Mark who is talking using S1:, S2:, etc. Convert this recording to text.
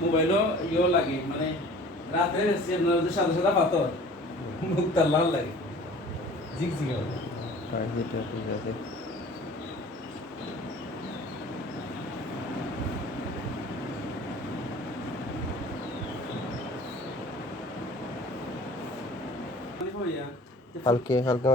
S1: মোবাইলও ইয়েও লাগে মানে রাতে সাদা সাদা পাথর মুখটা লাল লাগে ঝিকঝিকে
S2: ঠিক আছে
S1: মানে
S2: হালকে হালকা